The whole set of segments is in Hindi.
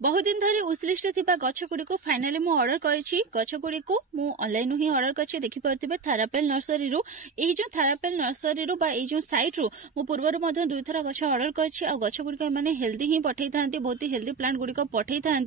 बहुत दिन धरी उसलिस्ट गछ गुड़ी फाइनाली मु ऑर्डर करी गछ गुड़ी मु ऑनलाइन ही ऑर्डर कर देखी पारे थारापेल नर्सरी जो थारापेल नर्सरी जो साइट रु मु पूर्व दुई थर गछ ऑर्डर कर गछ गुड़ी मैंने हेल्दी ही पठे था बहुत ही हेल्दी प्लांट गुड़ी पठे था।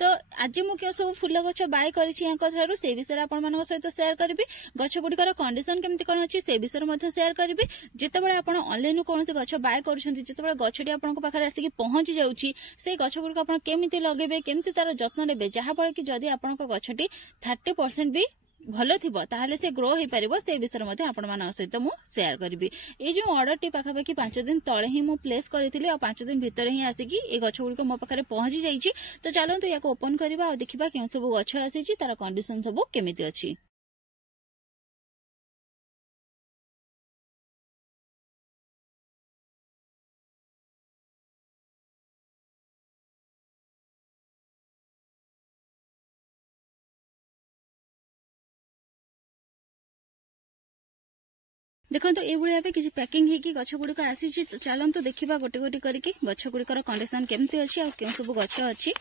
तो आज मुझे सब फुल गछ बाय कर से विषय आप सहित सेयार करी गछ गुड़िकर कंडीशन केमती कौन अच्छी से विषय सेयार करी जितेबाला आप ऑनलाइन कौन गछ बाय कर गछटी आपन पाखे आसिक पहुंची जाऊँगी से गछ गुड़ी आप केमी लगे केमती तार जत्न नेबे जहाँफल कि जदि आपन गछटी 30% भी भल थी ताहले से ग्रो हो पार से विषय आपण मान सहित मु सेयार करी। ये जो ऑर्डर टी पाखापाखि 5 दिन तले ही मु प्लेस करी और 5 दिन भितर ही आसिक ये गछ गुड़ी मो पाखे पहुंची जाइए। तो चलते या ओपन करवा और देखा क्यों सब गछ आसी तार कंडीशन सब केमिति अछि। देखो तो ये भाई किसी पैकिंग होगी गछ गुड़ी आसी। तो चलते देखा गोटे गोटे करके गछ गुड़िकर कंडीशन केमती अच्छी और क्यों सब गछ अच्छी।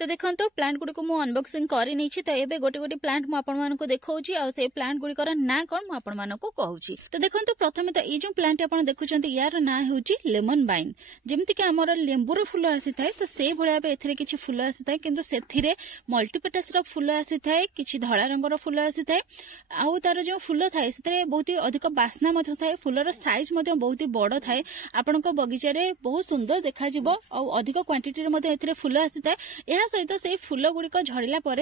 तो देखो तो प्लांट गुड़ी को अनबॉक्सिंग करी नहीं तो ये गोटे गोटे प्लांट मुझे देखा से प्लांट गुड़िकर ना कौन मुझे कहूँ। तो देखो तो प्रथम तो ये जो प्लांट आप देखुं यार ना हूँ लेमन बाइन जमीक आमर लेंबूर फुल आसी थाए तो से भाया ए किसी फुल आसी थाए किंतु से मल्टीपेटास फुल आसी थाए कि धला रंगर फुल आसी थाए आउ तार जो फुल थाए से बहुत ही अधिक बास्ना थाए फुलर साइज बहुत ही बड़ थाए आपण बगीचारे बहुत सुंदर देखा अधिक क्वांटिटी फुल आसी थाए सहित से फुल गुड़िक झड़ला फल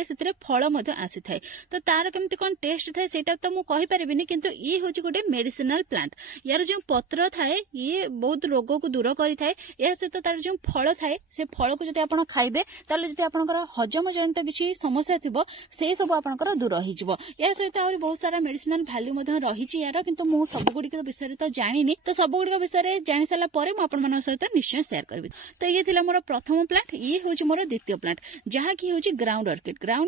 आसी थाए। तो तार केमती कौन टेस्ट थाए सेटा तो मुझे कहीपरि किंतु ये हूँ गोटे मेडिसिनाल प्लांट यार जो पत्र थाए ये बहुत रोग को दूर करें या सहित तार जो फल थाए से फल को जब आप खाइबे ताले जब आपनकर हजम जनित किसी समस्या थी से सब आपनकर दूर हो सहित आहरी बहुत सारा मेडिसिनाल वैल्यू रही यार किंतु मु सब गुड़िक विषय तो जानी तो सब गुड़िक विषय जानी सारा पर मुझे सहित निश्चय सेयार करी। तो ये थी मोर प्रथम प्लांट ये हूँ मोर द्वितीय प्लांट जहाँकि हूँ ग्राउंड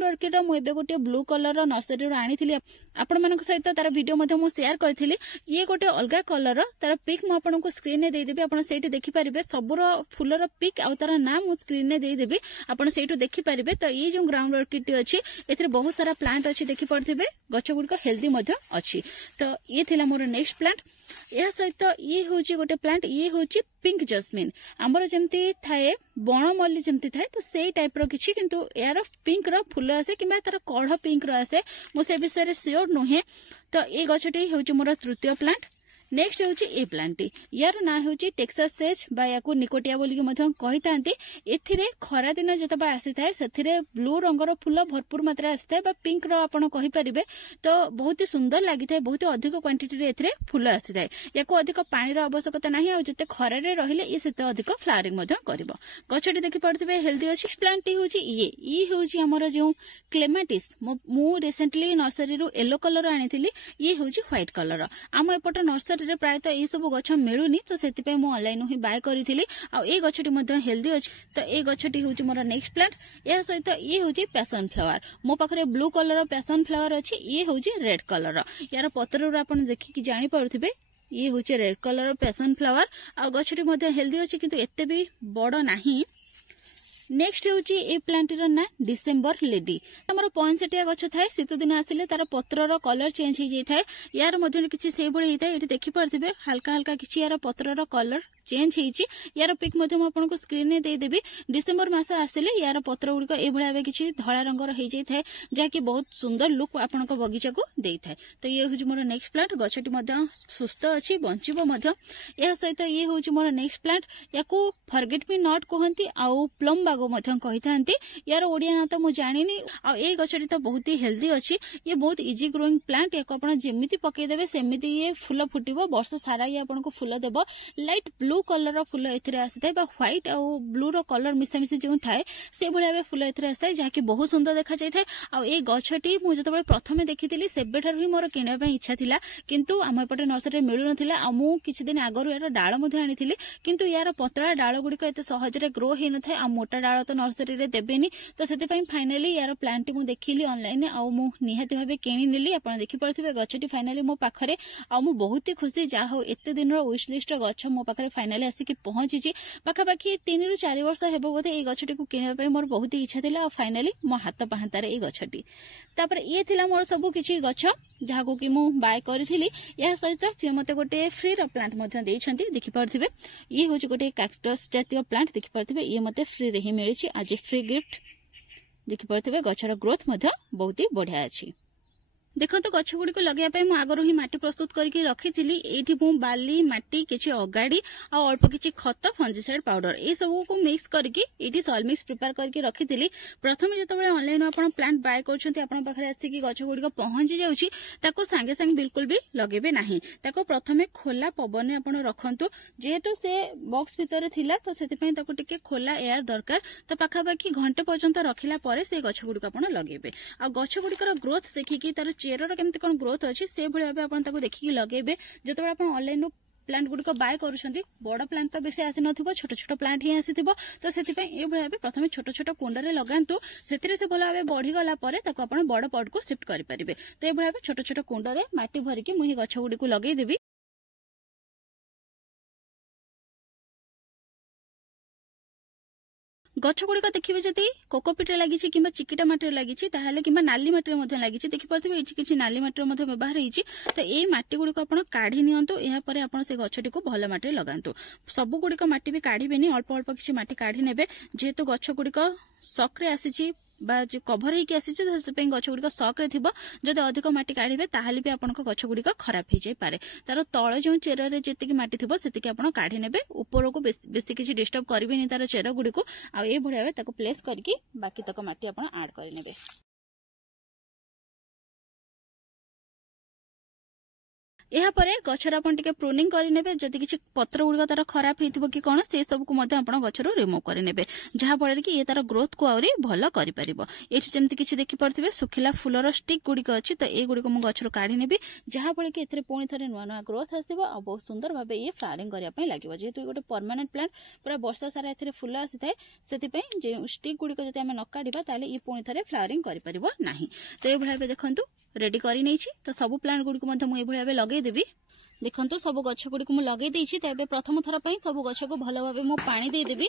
अर्किड मुझे गोटे ब्लू कलर नर्सरी आनी आपण सहित तार वीडियो मुझे सेयार करी। ये गोटे अलग कलर तार पिक मुझे स्क्रीन में देदेवी आप देखिपारे सबूर फुलर पिक आउ तार ना मुझे स्क्रीन में देदेवी आप देखिपारे। तो ये जो ग्राउंड अर्किड अच्छी ए बहुत सारा प्लांट अच्छी देखिपे गछ गुड़िक हेल्दी अच्छी। तो ये थिला मोर नेक्स्ट प्लांट या सहित ये हूँ गोटे प्लांट ये हूँ पिंक जस्मिन आमर जमती थाए बण मल्ली जमती थाए तो से टाइप किछि किंतु यार पिंक रो फुल आसे कि तार कढ़ पिंक रो आसे मुझे विषय श्योर नुहे। तो ये गछटी हूँ मोर तृतीय प्लांट। नेक्स्ट हूँ ए प्लांट यार ना हूँ टेक्सास सेज या निकोटिया बोलिकी एथिरे खरा दिन जो आसी थाए से ब्लू रंगर फुल भरपूर मात्रा आसी थाए पिंक रो आपण कहीपरिबे। तो बहुत ही सुंदर लगी थाए बहुत अधिक क्वांटिटी एथिरे फुल आसी थाए या अधिक पानी आवश्यकता नहीं आ जिते खरारे रहिले ये सेते अधिक फ्लावरिंग करिवो। गछटी देखि पड़थिबे हेल्दी अछि। प्लांट हूँ ये हूँ हमर जो क्लेमाटिस मु रिसेंटली नर्सरी रू येलो कलर आनी ये हूँ व्हाइट कलर आम एपट नर्सरी प्रायतः ये सब गछ मिलूनी तो से ऑनलाइन ही बाय करी आ ये गछटी हेल्दी अच्छी। तो ये गछटी हूँ मोर नेक्स्ट प्लांट या सहित ये हूँ पैशन फ्लावर मो पाखे ब्लू कलर पैशन फ्लावर अच्छी ये हूँ रेड कलर यार पतर आप देखिकी जापे ये हूँ रेड कलर पैशन फ्लावर आ गछटी हेल्दी अच्छी किंतु एते भी बड़ नहीं नेक्स्ट होची ए प्लांटर ना डिसेम्बर लेडी हमर पॉइंसेटिया गछ थाए शीत दिन आसिले तार पत्रर कलर चेंज हो जाई थाए यार मध्ये किछि सेइ भଳି हिताए एठी देखि परथिबे हल्का हल्का किछि यार पत्रर कलर चेंज होईची यार पिक मध्ये म आपनको स्क्रीन ने दे देबी डिसेम्बर मास आसिले यार पत्र गुडिक ए भଳି आबे किछि धळा रंगर होई जाई थाए जा कि बहुत सुंदर लुक आपनको बगीचा को देई थाए। तो ये होची मोर नेक्स्ट प्लांट गछटी मध्ये सुस्थ अछि बंचिबो मध्ये या सहित ये होची मोर नेक्स्ट प्लांट याकू फॉरगेट मी नॉट कहंती आउ प्लम बागो मध्ये कहिथांती यार ओडिया ना त मु जानिनी आ ए गछटी त बहुत ही हेल्दी अछि ये बहुत इजी ग्रोइंग प्लांट याको आपण जेमिति पके देबे सेमिति ये फूल फुटिबो वर्ष सारा ये आपनको फूल देबो लाइट ब्लू कलर रो फूल एथिरे आसीथाय बा व्हाइट आ ब्लू रो कलर मिसामिसी जेउ थाए से भଳି आबे फूल एथिरे आसीथाय जा कि बहुत सुंदर देखा जाय थाए आ ए गछटी मु जतबे प्रथमे देखितिली सेबेठार ही मोर किनबा पय इच्छा थिला किंतु हम एपटे नर्सरी मिलु नथिला आ मु किछि दिन आगरु यार डाळ मध्ये आनिथिली किंतु यार पतळा डाळ गुडी एते सहज रे ग्रो हे नथाय आ मोटा डाळ तो नर्सरी रे देबेनी तो सेते पय फाइनली यार प्लांट मु देखिली ऑनलाइन आ मु निहाती भाबे किनि नेली आपण देखि परथिबे गछटी फाइनली मो पाखरे आ मु बहुत ही खुशी जा हो एते दिन रो विश लिस्ट गछ मो पाखरे फाइनली आसी कि पहुंची पाखा पाखी 3 ରୁ 4 वर्ष हेबो बोधे ए गछटी को किनबा पय मोर बहुत ही इच्छा थिला आ फाइनली मो हाथ पाहांतारे ए गछटी तापर ये थिला मोर सब किछि गछ जहा को कि मु बाय करथिली या सहित से मते गोटे फ्री रो प्लांट मध्ये देइछंती देखि परथिबे ये होची गोटे कैक्टस जातीय प्लांट देखि परथिबे ये मते फ्री रे ही मिलिछि आज फ्री गिफ्ट देखि परथिबे गछर ग्रोथ मध्ये बहुत ही बढ़िया अछि। देखो तो गछ गुडी को लगाया मु आगरो ही माटी प्रस्तुत करके रखी एठी मु बाली माटी किछि अगाड़ी आ अल्प किछि खत फंजिसाइड पाउडर ए सब को मिक्स करके एठी सॉइल मिक्स प्रिपेयर करके रखी प्रथमे जतबे ऑनलाइन आपण प्लांट बाय करछंती आपण पाखरे आसी कि गछ गुडी को पहुंची जाउची ताको संगे संग बिल्कुल भी लगेबे नाही ताको प्रथमे खोला पवन आपण रखंतु जेहेतु से बॉक्स भीतर थिला तो सेति पय ताको टिके खोला एयर दरकार तो पाखा पाखी घंटे पर्यंत रखिला परे से गछ गुडी को आपण लगेबे आ गछ गुडी को ग्रोथ देखि तार चेरर केमती कोन ग्रोथ अछि से भଳି भाबे आपण ताको देखि लगेबे जतबे आपण ऑनलाइन प्लांट गुडी को बाय करूछंती बड़ प्लांट तो बेसी आसी नथिबो छोट छोट प्लांट ही आसीथिबो तो सेति पय ए भଳି भाबे प्रथमे छोट छोट कुंड रे लगांतु सेतिरे से भला भाबे बढ़ी गला परे ताको आपण बड़ पॉट को शिफ्ट करि परिबे। तो ए भଳି भाबे छोट छोट कुंड रे माटी भरि कि मुही गछ गुडी को लगेई देबी। गछ गुडी देखिए जदि कोकोपीट लगी कि चिकिटा माटी लगी कि नाली माटी लगी देखी पारे ये किसी नाली माटी व्यवहार होती तो ये मटी गुड़ी को आप काढ़ी नियंतु यापर आप से गछटी को भल माटी लगातु सब गुड़िक माटी भी काढ़ी अल्प अल्प किसी माटी काढ़ी ने जेहेतु गछ गुड़िक सक्रे आसी जो कभर होगी आसी गछ गुड़िक सक्रे थी जदि अधिक माटी काढ़े ताहले भी आपन गछ गुड़िक खराब हो जाए पारे तार तल जो चेर जी माटी थी से आप काढ़ी ने ऊपर को बेसी किसी डिस्टर्ब करेंगे तार चेर गुड़ी को आए भाई प्लेस करके बाकी तक माटी आप आड करे। यापरे गछर आपण टिके प्रूनिंग करिनेबे जदि किछि पत्र गुड़िक तार खराब हेतिबो कि कोन से सब को मध्य आपण गछरो रिमूव करिनेबे जहा फଳରେ कि ये तार ग्रोथ को आउरी भलो करि परिबो। एठी जेमति किछि देखि परथिबे सुखिला फुलर स्टिक गुड़िक अछि तो ए गुड़िक मु गछरो काढी नेबी जहा फळे कि एथरे पुणी थरे नवा नवा ग्रोथ आसीबो आ बहुत सुंदर भाबे ये फ्लावरिंग करिया पय लागिबो जेहेतु गोटे परमानेंट प्लांट पूरा वर्षा सारा एथरे फुल आसी थाए सेति पय जे स्टिक गुड़िक जदि हम न काढिबा ताले ये पुणी थरे फ्लावरिंग करि परिबो नाही। तो ए भळे देखंतु रेडी करी नै छी तो सब प्लांट गुड़ी को मु एभଳି लगे देबी। देखंतु सब गछ गुड़ी को मु लगे देछि तबे प्रथम थर पय सब गछ को भलो भाबे मु पानी दे देबी।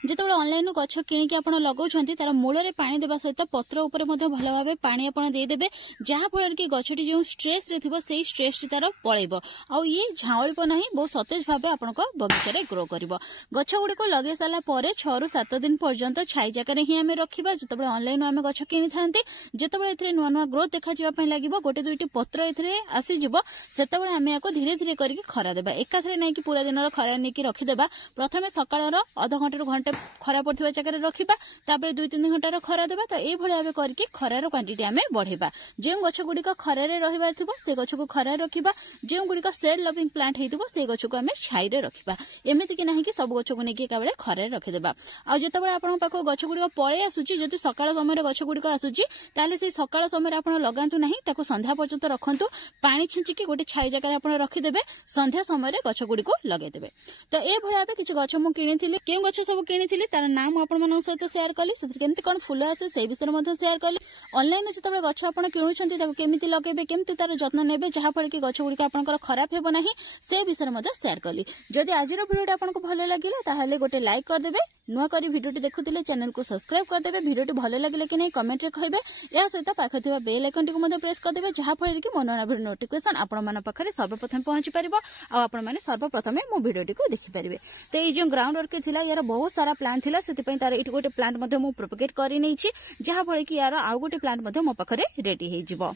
जितेबाला ऑनलाइन गछ किणिकी आप लगाउछंती तार मूल में पानी देवा सहित पत्र उपर भल भाव पानी आप देदेवे जहाँ फल कि गछटी जो स्ट्रेस रे थिबो सेही स्ट्रेस तार पळेबो आ ये झाउलिबो नाही बहुत सतेज भाव आपण बगीचा रे ग्रो करिवो। गछ गुडी को लगे साला परे 6 ରୁ 7 दिन पर्यंत छाई जगह ही आम रखा जितेबाला ऑनलाइन आम गछ किनी थांती जितेबाला एथिरे नुआ नुआ ग्रोथ देखा जिबा पय लागिबो गोटे दुईटी पत्र एथिरे आसी जिवो सेतेबाला आमे याको धीरे धीरे करके खरा देबा एकाथरे नै कि पूरा दिन खरा नै कि रखि देबा। प्रथमे सकाळर आधा घंटे रु घंटे खरा पड़ता जगह रखा तापर 2-3 घंटार खरा देवा तो ये भाव करके खरार क्वांटिटी आम बढ़ेगा जो गछ गुड़िक खरार रही से गछ को खरा रखा जो गुड़िक सेड लविंग प्लांट होती से गछ को आम छाई रखा एमती कि ना कि सब गछ को लेकिन एका खरार रखिदेवा आते आपण पाख गछ गुड़िक पलि आसूची जदि सकाळ समय गछ गुड़िक आसूची ताले से सकाळ समय आप लगातु ना संध्या पर्यंत रखु पानी छिंचिकी गोटे छाई जगह आप रखिदेवे संध्या समय गछ गुड़िक लगेदेवे तो ये भाव किसी गछ मुझे किणी क्यों गछ सब किणी तार नाम आपण सहित सेयार कली केमती कौन फुल आसे से विषय सेयार कली ऑनलाइन जो गछ आप किणुंट केमी लगे केमती तार जत्न नेबे जहाँफल कि गछ गुड़िक आप खराब हेब ना से विषय सेयार कली जदि आज भिडियो आपको भल लगे ताहले गोटे लाइक करदेवे नुआ करी भिडियोटी देखुले चैनल को सब्सक्राइब करदेवे भिडियोटी भल लगे कि नहीं कमेंट रे कहिबे या सहित पाखे थिबा बेल आइकन को प्रेस करदेवे जहाँफल कि मो नया भिडियो नोटिफिकेशन आपण पाखे सर्वप्रथम पहुंची पारिबो आ आपण माने सर्वप्रथम मो भिडियोटी को देखि पारिबे तो ये जो ग्राउंड वर्क थिला यार बहुत सारा प्लांट थिला सेति पई तार इट गोटे प्लांट मो प्रोपगेट करि नै छी जहाँफल कि यार आउ गोटे प्लांट मो पाखे रेडी हे जिवो।